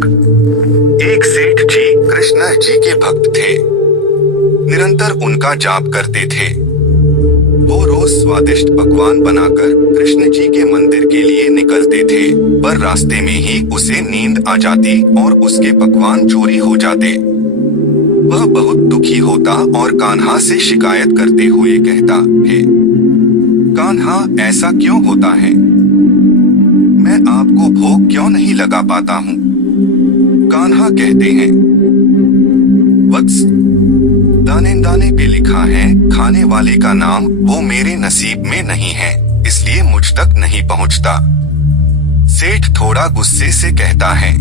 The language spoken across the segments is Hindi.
भोग। एक सेठ जी कृष्ण जी के भक्त थे, निरंतर उनका जाप करते थे। वो रोज स्वादिष्ट पकवान बनाकर कृष्ण जी के मंदिर के लिए निकलते थे, पर रास्ते में ही उसे नींद आ जाती और उसके पकवान चोरी हो जाते। वह बहुत दुखी होता और कान्हा से शिकायत करते हुए कहता, हे कान्हा, ऐसा क्यों होता है? मैं आपको भोग क्यों नहीं लगा पाता हूँ? कान्हा कहते हैं, वत्स, दाने दाने पे लिखा है खाने वाले का नाम, वो मेरे नसीब में नहीं है, इसलिए मुझ तक नहीं पहुँचता। सेठ थोड़ा गुस्से से कहता है,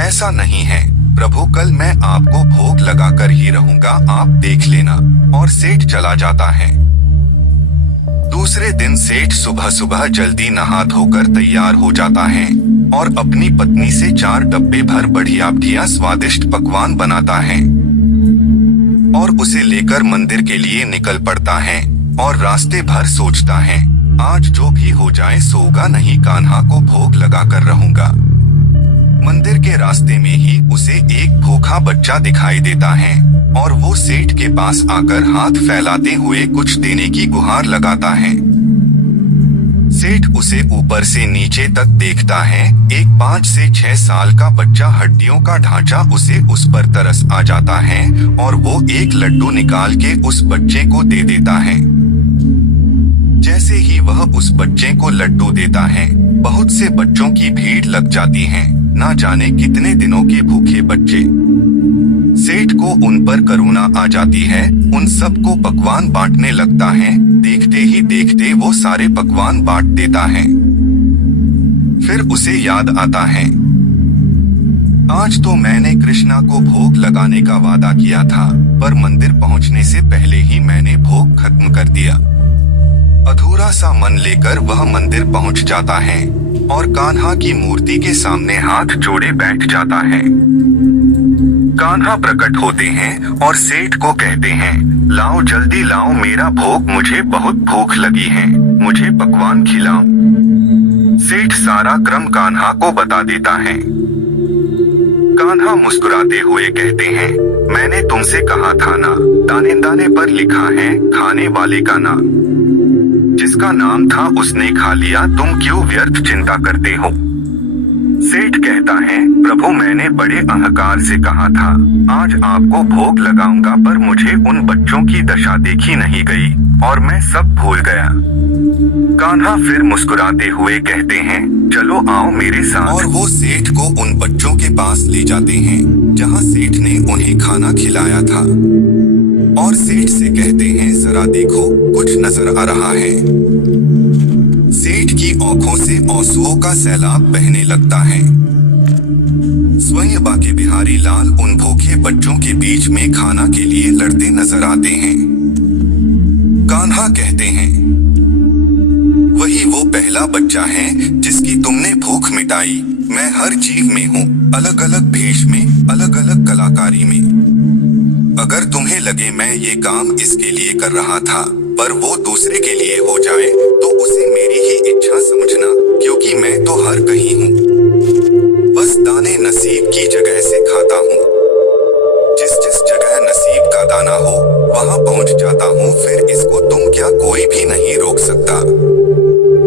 ऐसा नहीं है प्रभु, कल मैं आपको भोग लगाकर ही रहूंगा, आप देख लेना। और सेठ चला जाता है। दूसरे दिन सेठ सुबह सुबह जल्दी नहा धोकर तैयार हो जाता है और अपनी पत्नी से 4 डब्बे भर बढ़िया स्वादिष्ट पकवान बनाता है और उसे लेकर मंदिर के लिए निकल पड़ता है और रास्ते भर सोचता है, आज जो भी हो जाए सोगा नहीं, कान्हा को भोग लगाकर रहूंगा। मंदिर के रास्ते में ही उसे एक भूखा बच्चा दिखाई देता है और वो सेठ के पास आकर हाथ फैलाते हुए कुछ देने की गुहार लगाता है। सेठ उसे ऊपर से नीचे तक देखता है। एक 5 से 6 साल का बच्चा, हड्डियों का ढांचा, उसे उस पर तरस आ जाता है और वो एक लड्डू निकाल के उस बच्चे को दे देता है। जैसे ही वह उस बच्चे को लड्डू देता है, बहुत से बच्चों की भीड़ लग जाती है, ना जाने कितने दिनों के भूखे बच्चे। सेठ को उन पर करुणा आ जाती है, उन सबको पकवान बांटने लगता है। देखते ही देखते वो सारे पकवान बांट देता है। फिर उसे याद आता है, आज तो मैंने कृष्णा को भोग लगाने का वादा किया था, पर मंदिर पहुंचने से पहले ही मैंने भोग खत्म कर दिया। अधूरा सा मन लेकर वह मंदिर पहुंच जाता है और कान्हा की मूर्ति के सामने हाथ जोड़े बैठ जाता है। कान्हा प्रकट होते हैं और सेठ को कहते हैं, लाओ जल्दी लाओ मेरा भोग, मुझे बहुत भूख लगी है, मुझे पकवान खिलाओ। सेठ सारा क्रम कान्हा को बता देता है। कान्हा मुस्कुराते हुए कहते हैं, मैंने तुमसे कहा था ना, दाने दाने पर लिखा है खाने वाले का नाम, जिसका नाम था उसने खा लिया, तुम क्यों व्यर्थ चिंता करते हो? सेठ कहता है, प्रभु मैंने बड़े अहंकार से कहा था आज आपको भोग लगाऊंगा, पर मुझे उन बच्चों की दशा देखी नहीं गई और मैं सब भूल गया। कान्हा फिर मुस्कुराते हुए कहते हैं, चलो आओ मेरे साथ। और वो सेठ को उन बच्चों के पास ले जाते हैं जहाँ सेठ ने उन्हें खाना खिलाया था और सेठ से कहते हैं, जरा देखो कुछ नजर आ रहा है। सेठ की आंखों से आंसुओं का सैलाब बहने लगता है। स्वयं बाके बिहारी लाल उन भूखे बच्चों के बीच में खाना के लिए लड़ते नजर आते हैं। कान्हा कहते हैं, वही वो पहला बच्चा है जिसकी तुमने भूख मिटाई। मैं हर जीव में हूँ, अलग अलग भेष में, अलग अलग कलाकारी में। अगर तुम्हें लगे मैं ये काम इसके लिए कर रहा था, पर वो दूसरे के लिए हो जाए तो उसे मेरी ही इच्छा समझना, क्योंकि मैं तो हर कहीं हूँ। बस दाने नसीब की जगह से खाता हूँ। जिस जिस जगह नसीब का दाना हो वहाँ पहुँच जाता हूँ। फिर इसको तुम क्या कोई भी नहीं रोक सकता,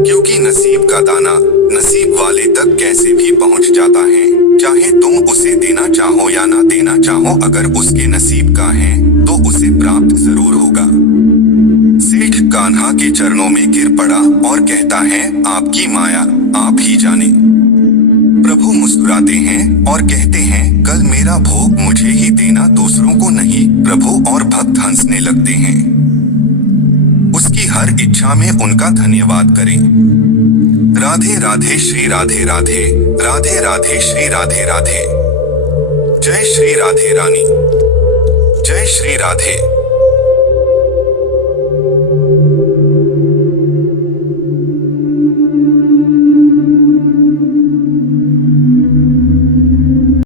क्योंकि नसीब का दाना नसीब वाले तक कैसे भी पहुँच जाता है, चाहे तुम उसे देना चाहो या ना देना चाहो। अगर उसके नसीब का है तो उसे प्राप्त जरूर होगा। सेठ कान्हा के चरणों में गिर पड़ा और कहता है, आपकी माया आप ही जाने। प्रभु मुस्कुराते हैं और कहते हैं, कल मेरा भोग मुझे ही देना, दूसरों को नहीं। प्रभु और भक्त हंसने लगते हैं। उसकी हर इच्छा में उनका धन्यवाद करें। राधे राधे श्री राधे राधे, राधे राधे श्री राधे राधे। जय श्री राधे रानी, जय श्री राधे।